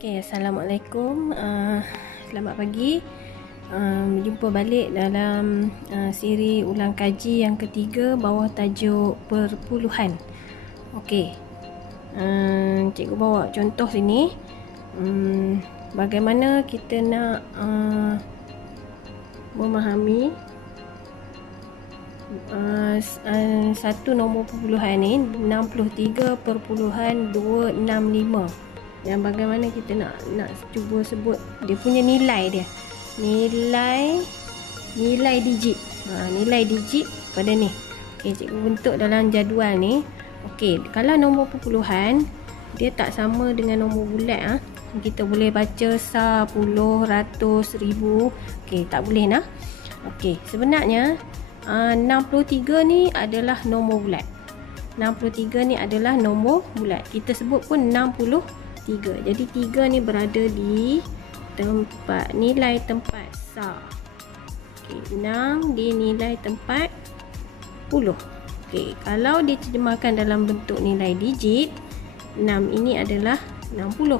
Okay, Assalamualaikum. Selamat pagi. Jumpa balik dalam siri ulang kaji yang ketiga bawah tajuk perpuluhan. Okey. Cikgu bawa contoh sini. Bagaimana kita nak memahami satu nombor perpuluhan ni 63.265. Dan bagaimana kita nak cuba sebut dia punya nilai dia. Nilai digit. Nilai digit pada ni. Okey, cikgu bentuk dalam jadual ni. Okey, kalau nombor perpuluhan dia tak sama dengan nombor bulat kita boleh baca 10, ratus, ribu. Okey, tak boleh nah. Okey, sebenarnya 63 ni adalah nombor bulat. 63 ni adalah nombor bulat. Kita sebut pun 63. Jadi 3 ni berada di tempat nilai tempat sa. Okey, 6 di nilai tempat 10. Okey, kalau diterjemahkan dalam bentuk nilai digit, 6 ini adalah 60.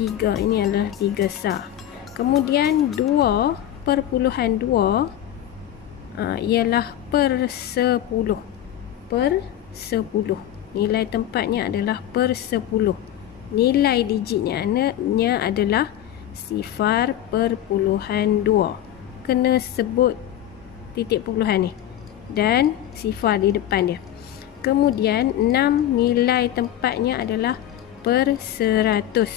3 ini adalah 3 sa. Kemudian 2.2 ialah per 10. Per 10. Nilai tempatnya adalah per 10. Nilai digitnya adalah 0.2. Kena sebut titik perpuluhan ni dan sifar di depan dia. Kemudian 6 nilai tempatnya adalah per 100.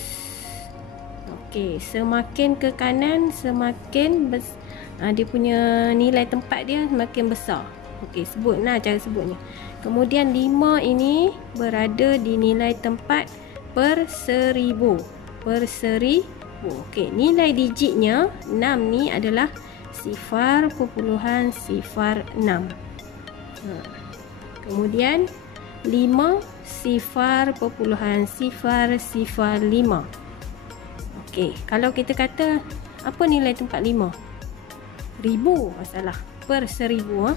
Okey, semakin ke kanan semakin dia punya nilai tempat dia semakin besar. Okey, sebutlah cara sebutnya. Kemudian 5 ini berada di nilai tempat per 1000. Per 1000. Okey, nilai digitnya 6 ni adalah 0.06. Kemudian 5 0.005. Okey, kalau kita kata apa nilai tempat 5? 1000, masalah. Per 1000,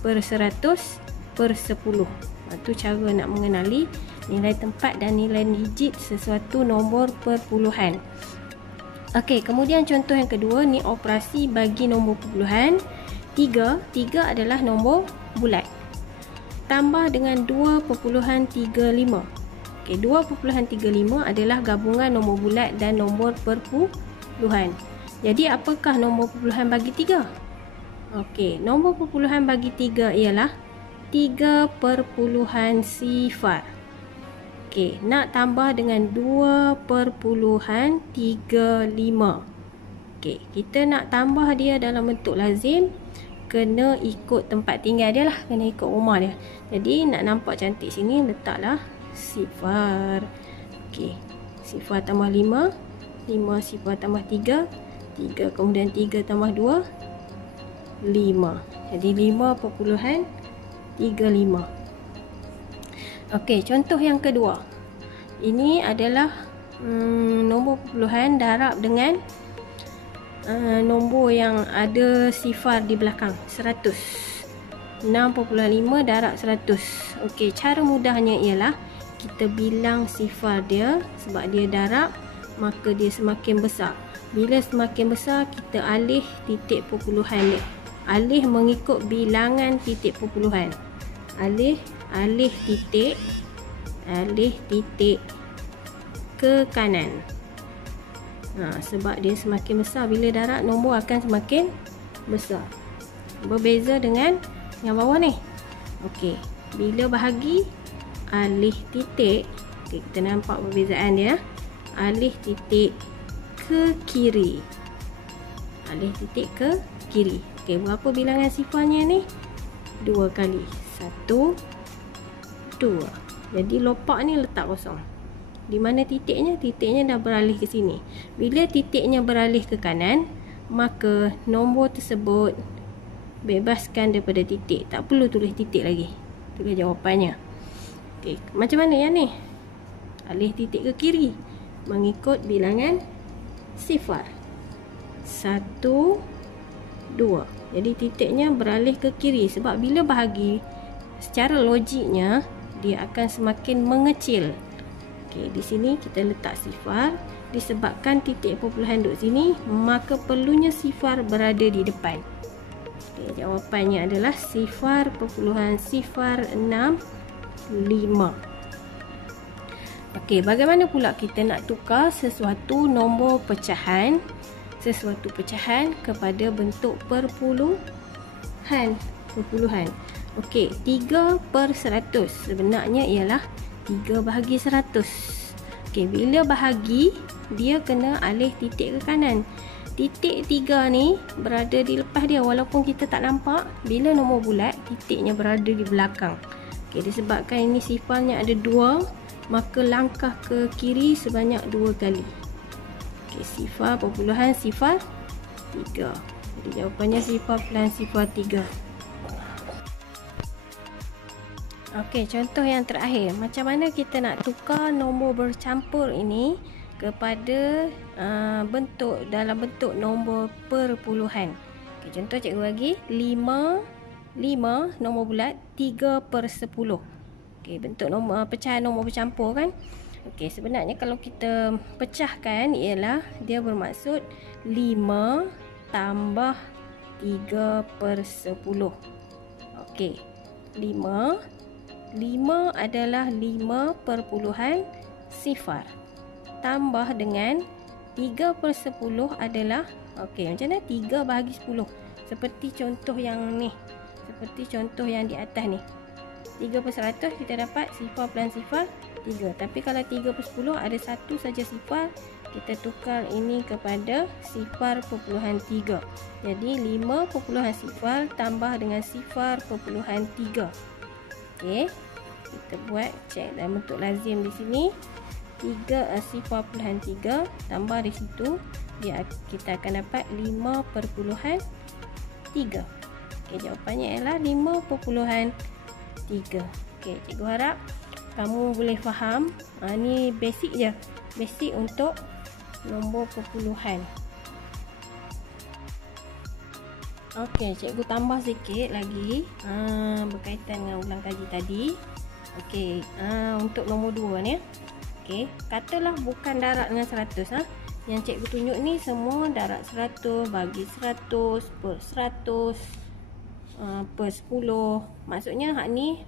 per 100, per 10. Itu cara nak mengenali nilai tempat dan nilai digit sesuatu nombor perpuluhan. Okey, kemudian contoh yang kedua ni operasi bagi nombor perpuluhan. 3 adalah nombor bulat. Tambah dengan 2.35. Okey, 2.35 adalah gabungan nombor bulat dan nombor perpuluhan. Jadi apakah nombor perpuluhan bagi 3? Okey, nombor perpuluhan bagi 3 ialah 3.0. Okey, nak tambah dengan 2.35. Okey, kita nak tambah dia dalam bentuk lazim, kena ikut tempat tinggal dia lah, kena ikut rumah dia. Jadi nak nampak cantik sini, letaklah sifar. Okey, sifar tambah 5, 5 sifar tambah 3, 3 kemudian 3 tambah 2, 5. Jadi 5.35. Okey, contoh yang kedua. Ini adalah nombor perpuluhan darab dengan nombor yang ada sifar di belakang, 100. 6.5 darab 100. Okey, cara mudahnya ialah kita bilang sifar dia. Sebab dia darab, maka dia semakin besar. Bila semakin besar, kita alih titik perpuluhan dia. Alih mengikut bilangan titik perpuluhan. Alih titik ke kanan. Sebab dia semakin besar, bila darab nombor akan semakin besar. Berbeza dengan yang bawah ni. Okey, bila bahagi alih titik, kita nampak perbezaan dia. Alih titik ke kiri. Alih titik ke kiri. Okey, berapa bilangan sifarnya ni? 2 kali. 1, 2. Jadi lopak ni letak kosong. Di mana titiknya? Titiknya dah beralih ke sini. Bila titiknya beralih ke kanan, maka nombor tersebut bebaskan daripada titik. Tak perlu tulis titik lagi. Tulis jawapannya. Okey, macam mana yang ni? Alih titik ke kiri mengikut bilangan sifar. 1, 2. Jadi titiknya beralih ke kiri. Sebab bila bahagi, secara logiknya dia akan semakin mengecil. Okey, di sini kita letak sifar. disebabkan titik perpuluhan duduk sini, maka perlunya sifar berada di depan. Okay, jawapannya adalah 0.065. Okey, bagaimana pula kita nak tukar sesuatu nombor pecahan, kepada bentuk perpuluhan. Okey, 3/100 sebenarnya ialah 3 bahagi 100. Okey, bila bahagi, dia kena alih titik ke kanan. Titik 3 ni berada di lepas dia, walaupun kita tak nampak. Bila nombor bulat, titiknya berada di belakang. Okey, disebabkan ini sifarnya ada 2, maka langkah ke kiri sebanyak 2 kali. Okey, sifar perpuluhan sifar 3. Jadi jawapannya sifar perpuluhan sifar 3. Okey, contoh yang terakhir. Macam mana kita nak tukar nombor bercampur ini kepada dalam bentuk nombor perpuluhan. Okey, contoh cikgu bagi 5 nombor bulat 3/10. Okey, bentuk nombor pecahan nombor bercampur kan. Okey, sebenarnya kalau kita pecahkan ialah dia bermaksud 5 tambah 3/10. Okey, 5 adalah 5/0 tambah dengan 3/10 adalah, okey, macam mana? 3 bahagi 10. Seperti contoh yang ni. Seperti contoh yang di atas ni. 3/100 kita dapat sifar perpuluhan sifar 3. Tapi kalau 3/10 ada satu saja sifar, kita tukar ini kepada sifar perpuluhan 3. Jadi 5/0 tambah dengan sifar perpuluhan 3. Okey, kita buat cek dalam bentuk lazim di sini. 3 sifar perpuluhan 3 tambah di situ, kita akan dapat 5/3. Okey, jawapannya ialah 5/3. Okey, cikgu harap kamu boleh faham. Ni basic je. Basic untuk nombor perpuluhan. Okey, cikgu tambah sikit lagi berkaitan dengan ulang kaji tadi. Okey, untuk nombor 2 ni. Okey, katalah bukan darab dengan 100 Yang cikgu tunjuk ni semua darab 100 bagi 100 per 100 per 10. Maksudnya hak ni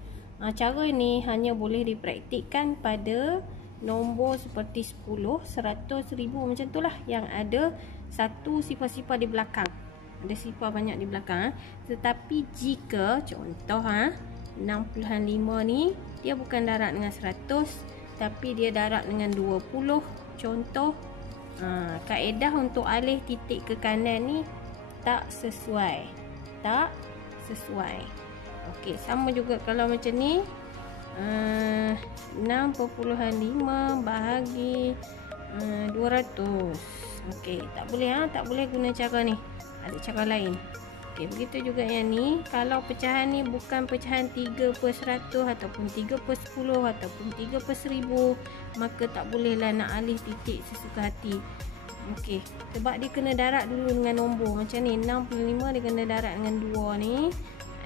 cara ni hanya boleh dipraktikkan pada nombor seperti 10, 100, 1000 macam tu lah, yang ada satu sifar-sifar di belakang. Ada sifar banyak di belakang. Tetapi jika contoh 6/5 ni dia bukan darab dengan 100 tapi dia darab dengan 20. Contoh, kaedah untuk alih titik ke kanan ni tak sesuai. Okey, sama juga kalau macam ni. 6/5 bahagi 200. Okey, tak boleh guna cara ni. Ada cara lain. Okey, begitu juga yang ni. Kalau pecahan ni bukan pecahan 3/100 ataupun 3/10 ataupun 3/1000, maka tak bolehlah nak alih titik sesuka hati. Okey, sebab dia kena darab dulu dengan nombor. Macam ni, 6/5 dia kena darab dengan 2 ni.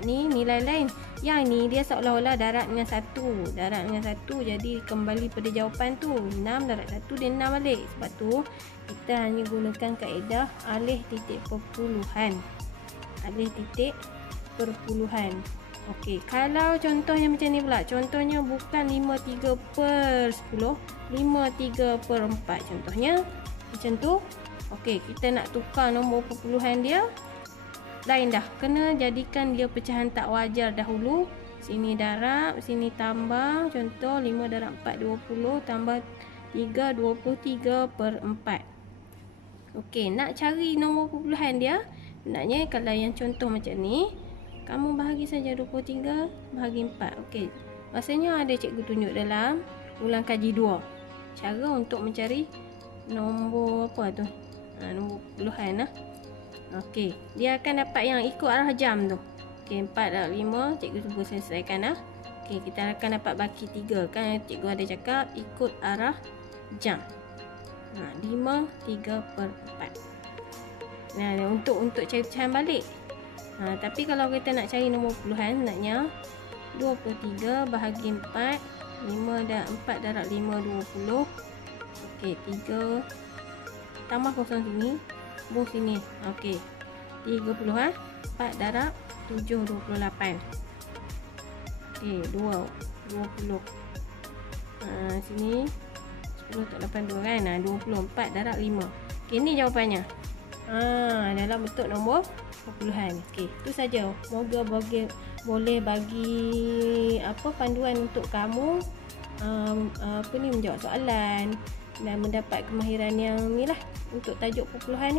Ni nilai lain. Yang ni dia seolah-olah darab dengan 1. Darab dengan 1, jadi kembali pada jawapan tu. 6 darab 1 dia 6 balik. Sebab tu kita hanya gunakan kaedah alih titik perpuluhan. Okey, kalau contohnya macam ni pula. Contohnya bukan 53/10, 53/4 contohnya. Macam tu. Okey, kita nak tukar nombor perpuluhan dia. Lain dah. Kena jadikan dia pecahan tak wajar dahulu. Sini darab, sini tambah. Contoh 5 darab 4, 20 tambah 3, 23/4. Okey, nak cari nombor perpuluhan dia. Sebenarnya kalau yang contoh macam ni, kamu bahagi saja 23 bahagi 4. Okey, rasanya ada cikgu tunjuk dalam ulang kaji 2. Cara untuk mencari nombor apa tu? Nombor perpuluhan Okey, dia akan dapat yang ikut arah jam tu. Okey, 4 darab 5, cikgu cuba selesaikan Okey, kita akan dapat baki 3 kan. Cikgu ada cakap ikut arah jam. 5, 3/4. Nah, untuk cari pecahan balik. Tapi kalau kita nak cari nombor puluhan, naknya 23 bahagi 4. 4 darab 5, 20. Okey, 3 tambah kosong sini, buang sini. Okey. 30 ha. 4 darab 7 28. Okey, 20. Sini 10 tak 82 kan. 24 darab 5. Okey, ni jawapannya. Dalam bentuk nombor perpuluhan. Okey, itu saja. Moga boleh bagi panduan untuk kamu menjawab soalan dan mendapat kemahiran yang ni lah untuk tajuk perpuluhan ni.